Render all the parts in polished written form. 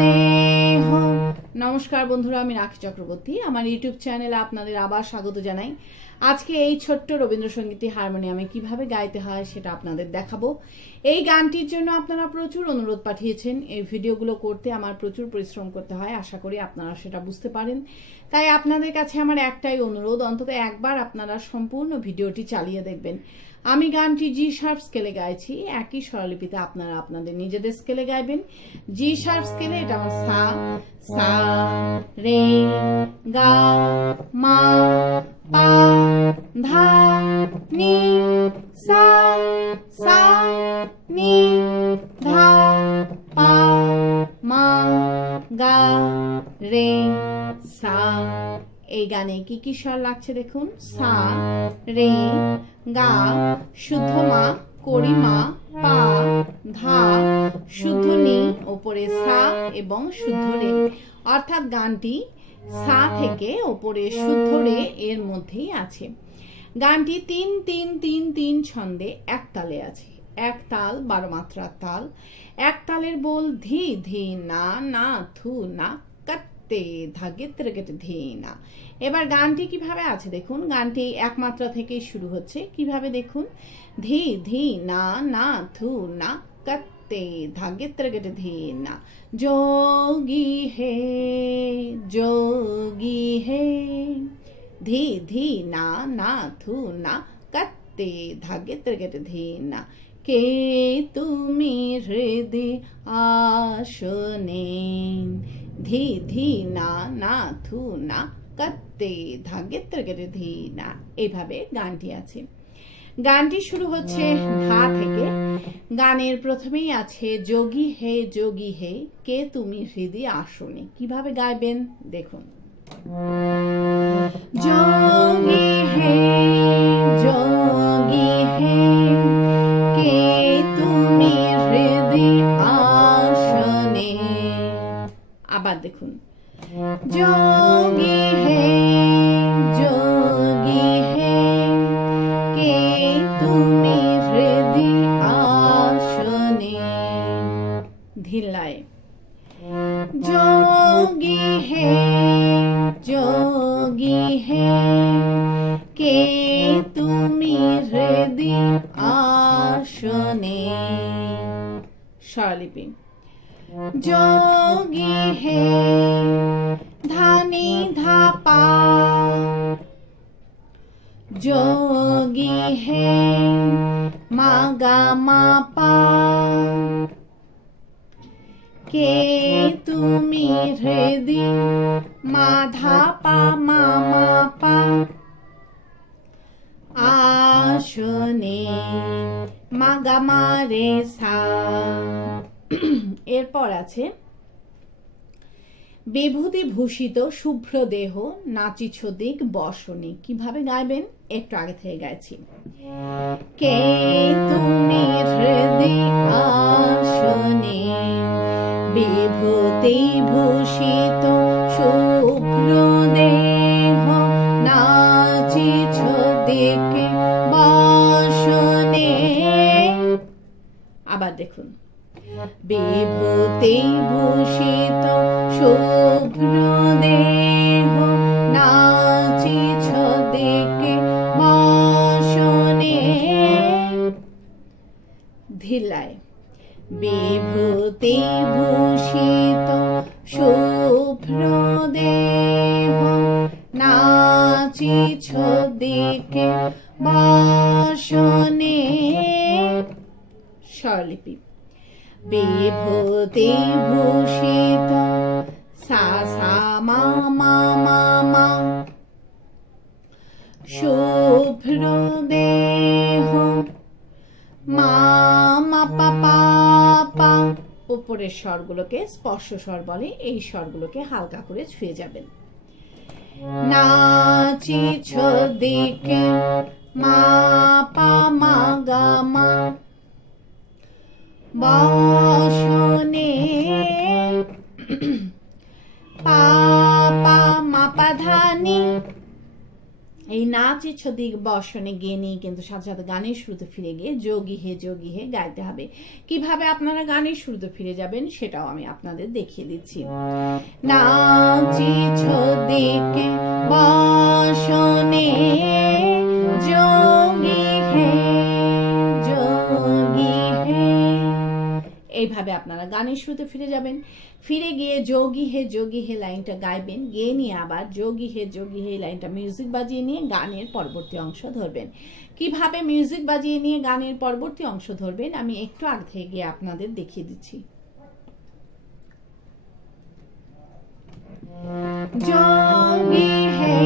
দেহ। নমস্কার বন্ধুরা, আমি রাখি চক্রবর্তী। আমার ইউটিউব চ্যানেলে আপনাদের আবার স্বাগত জানাই। আজকে এই ছোট্ট রবীন্দ্রসঙ্গীতটি হারমোনিয়ামে কিভাবে গাইতে হয় সেটা আপনাদের দেখাবো। এই গানটির জন্য আপনারা প্রচুর অনুরোধ পাঠিয়েছেন। এই ভিডিওগুলো করতে আমার প্রচুর পরিশ্রম করতে হয়, আশা করি আপনারা সেটা বুঝতে পারেন। তাই আপনাদের কাছে আমার একটাই অনুরোধ, অন্তত একবার আপনারা সম্পূর্ণ ভিডিওটি চালিয়ে দেখবেন। আমি গানটি জি শার্প স্কেলে গাইছি, একই স্বরলিপিতে আপনারা আপনাদের নিজেদের স্কেলে গাইবেন। জি শার্প স্কেলে এটা আমার সা, সা রে গা মা পা ধা নি সা, সা নি ধা পা মা গা রে সা। এই গানে কি কি স্বর লাগছে দেখুন। সা রে গা শুদ্ধ মা, কড়ি মা, পা ধা শুদ্ধ নি, ওপরে সা এবং শুদ্ধ রে। অর্থাৎ গানটি সা থেকে ওপরে শুদ্ধ রে এর মধ্যেই আছে। গানটি ৩-৩-৩-৩ ছন্দে এক তালে আছে। এক তাল ১২ মাত্রার তাল। এক তালের বোল ধি ধি না না থু না কাত্তে ধাগে ত্রেগেটে ধি না। এবার গানটি কিভাবে আছে দেখুন। গানটি এক মাত্রা থেকেই শুরু হচ্ছে। কিভাবে দেখুন। ধি ধি না না থু না কাত্তে ধাগে ত্রেগেটে ধি না। যোগী হে যোগী হে ধি ধি না না থু না কাত্তে ধাগে ত্রেগেটে ধি না। কে তুমি হৃদয় আসনে ধি ধি না না থু না কাত্তে ধাগে ত্রেগেটে ধি না। এইভাবে গানটি আছে। গানটি শুরু হচ্ছে ধা থেকে। গানের প্রথমেই আছে যোগী হে কে তুমি হৃদয় আসনে। কিভাবে গাইবেন দেখুন। যোগী হে কে তুমি হৃদয় আসনে। আবার দেখুন। যোগী হে কে তুমি হৃদয় আসনে। ধিল্লায়। যোগী হে কে তুমি হৃদয় আসনে। স্বরলিপি। যোগী হে ধানি ধা পা, যোগী হে মা গা মা পা, কে তুমি হৃদয় মা ধা পা মা মা পা আসনে মা গা মা রে সা। এরপর আছে বিভূতি ভূষিত শুভ্র দেহ নাচিছ দিক বসনে। কিভাবে গাইবেন একটু আগে থেকে গাইছি। কে তুমি হৃদয় আসনে বিভূতি ভূষিত শুভ্র দেহ নাচিছ দিক বসনে। আবার দেখুন। বিভূতি ভূষিত শুভ্র দেহ নাচিছ দিকে বসনে। ধিল্লায়। বিভূতি ভূষিত শুভ্র দেহ নাচিছ দিকে বসনে। স্বরলিপি। বিভূতি ভূষিত সা সা মা মা মা মা শুভ্র দেহ মা মা পা পা পা। উপরের স্বরগুলোকে স্পর্শ স্বর বলে। এই স্বরগুলোকে হালকা করে ছুঁয়ে যাবেন। নাচিছ দিকে মা পা মা গা মা বসনে পা পা মা পা ধা নি। এই না নাচিছ দিক বসনে গেয়ে নিয়ে কিন্তু সাথে সাথে গানের শুরুতে ফিরে গিয়ে যোগী হে গাইতে হবে। কিভাবে আপনারা গানের শুরুতে ফিরে যাবেন সেটাও আমি আপনাদের দেখিয়ে দিচ্ছি। নাচিছ দিক বসনে যোগী হে এইভাবে আপনারা গানের শুরুতে ফিরে যাবেন। ফিরে গিয়ে যোগী হে লাইনটা গাইবেন, গেয়ে নিয়ে আবার যোগী হে লাইনটা মিউজিক বাজিয়ে নিয়ে গানের পরবর্তী অংশ ধরবেন। কিভাবে মিউজিক বাজিয়ে নিয়ে গানের পরবর্তী অংশ ধরবেন আমি একটু আগে গিয়ে আপনাদের দেখিয়ে দিচ্ছি। যোগী হে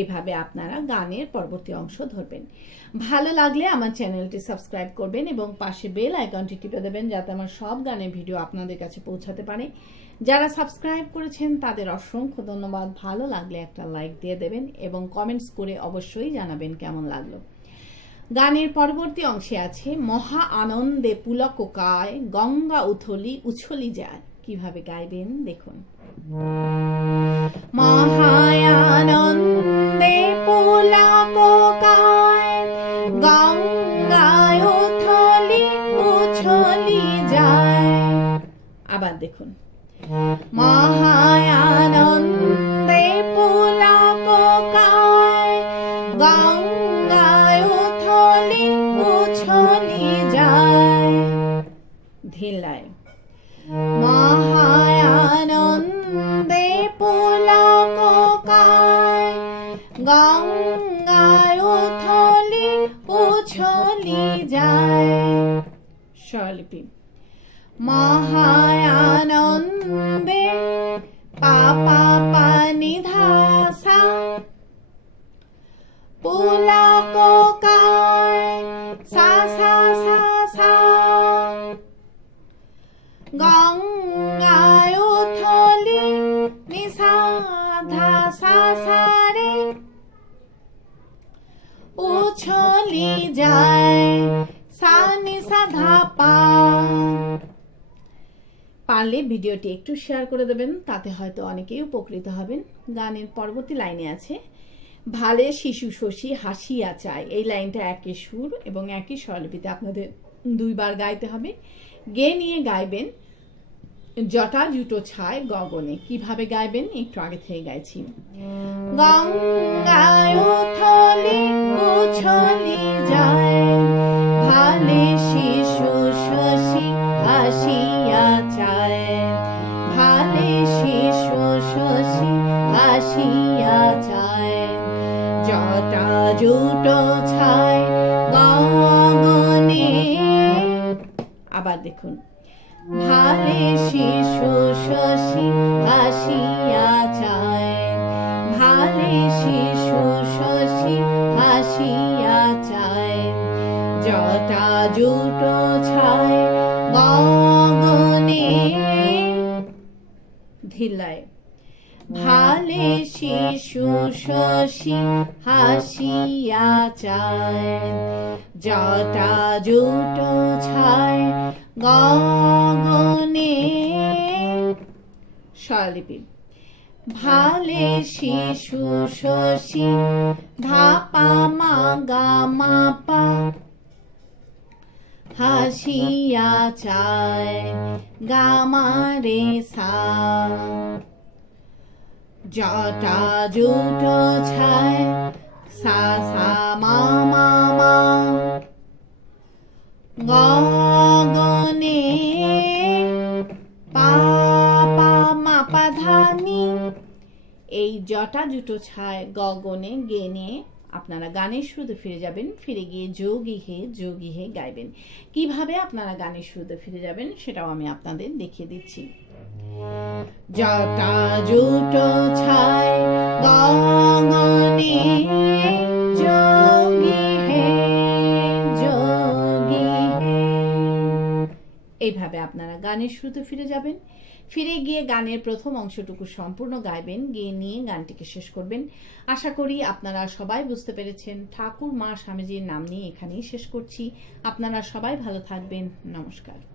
এইভাবে আপনারা গানের পরবর্তী অংশ ধরবেন। ভালো লাগলে আমার চ্যানেলটি সাবস্ক্রাইব করবেন এবং পাশে বেল আইকনটি টিপে দেবেন যাতে আমার সব গানের ভিডিও আপনাদের কাছে পৌঁছাতে পারে। যারা সাবস্ক্রাইব করেছেন তাদের অসংখ্য ধন্যবাদ। ভালো লাগলে একটা লাইক দিয়ে দেবেন এবং কমেন্টস করে অবশ্যই জানাবেন কেমন লাগলো। গানের পরবর্তী অংশে আছে মহা আনন্দে পুলককায় গঙ্গা উছলি যায়। কিভাবে গাইবেন দেখুন। মহায়ানন্দে পুলককায় গঙ্গায় উছলি যায়। আবার দেখুন। মহায়ানন্দে পুলককায় গঙ্গায় উছলি যায়। ধিলায়। মহায়ানন্দে পুলককায় গঙ্গায় উছলি যায়। স্বরলিপি। মহায়ানন্দে পাপা পানি ধাসা পুলককায় সা সা সা সা গঙ্গায় উছলি নিসা ধা সা রে উছলি যায় সা নিসা ধা পা। পারলে ভিডিওটি একটু শেয়ার করে দেবেন, তাতে হয়তো অনেকেই উপকৃত হবেন। গানের পরবর্তী লাইনে আছে ভালে শিশু শশী হাসিয়া চায়। এই লাইনটা একই সুর এবং একই স্বরলিপিতে আপনাদের দুইবার গাইতে হবে। গেয়ে নিয়ে গাইবেন জটা জুটো ছায় গগনে। কিভাবে গাইবেন একটু আগে থেকে গাইছি। গঙ্গায় উছলি যায় ভালে শিশু শশী হাসিয়া চায়। ভালে শিশু শশী হাসিয়া চায় জটা জুটো ছায় গগনে। আবার দেখুন। ভালে শিশু শশী হাসিয়া চায়। ভালে শিশু শশী হাসিয়া চায় জটা জুটো ছায় গগনে। ধিলায়। ভালে শিশু শশী হাসিয়া চায় জটা জুটো ছায় গগনে। স্বরলিপি। ভালে শিশু শশী ধাপা মা গা মা পা হাসিয়া চায় গা মা রে সা জটা জুটো ছায় সা সা মা মা মা গগনে পা পা মা পা ধা নি। এই জটা জুটো ছায় গগনে গেয়ে নিয়ে আপনারা গানের শুরুতে ফিরে যাবেন। ফিরে গিয়ে যোগী হে গাইবেন। কিভাবে আপনারা গানের শুরুতে ফিরে যাবেন সেটাও আমি আপনাদের দেখিয়ে দিচ্ছি। জটা জুটো ছায় গগনে যোগী হে। এইভাবে আপনারা গানের শুরুতে ফিরে যাবেন, ফিরে গিয়ে গানের প্রথম অংশটুকু সম্পূর্ণ গাইবেন, গিয়ে নিয়ে গানটিকে শেষ করবেন। আশা করি আপনারা সবাই বুঝতে পেরেছেন। ঠাকুর মা স্বামীজির নাম নিয়ে এখানেই শেষ করছি। আপনারা সবাই ভালো থাকবেন। নমস্কার।